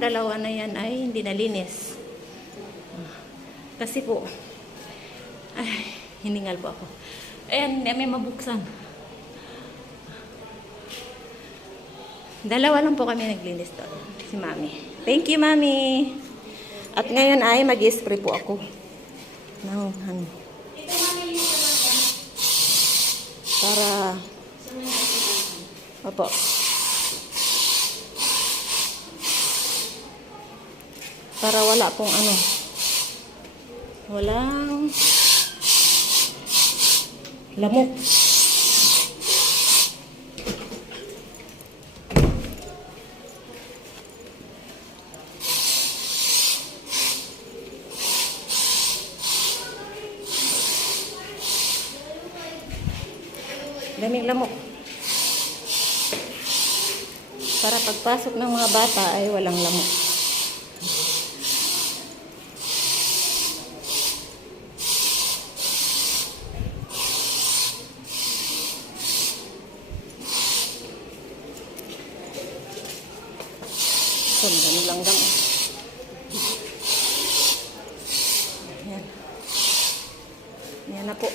dalawa na yan ay hindi nalinis. Kasi po, ay, hiningal po ako. Ayan, may mabuksan. Dalawa lang po kami naglinis doon. Si Mami. Thank you, Mami. At ngayon ay mag-spray po ako. Ng ano. Para opo. Para wala pong ano. Walang lamok. Daming lamok. Para pagpasok ng mga bata ay walang lamok. So, ganun lang damo. Yan. Yan na po.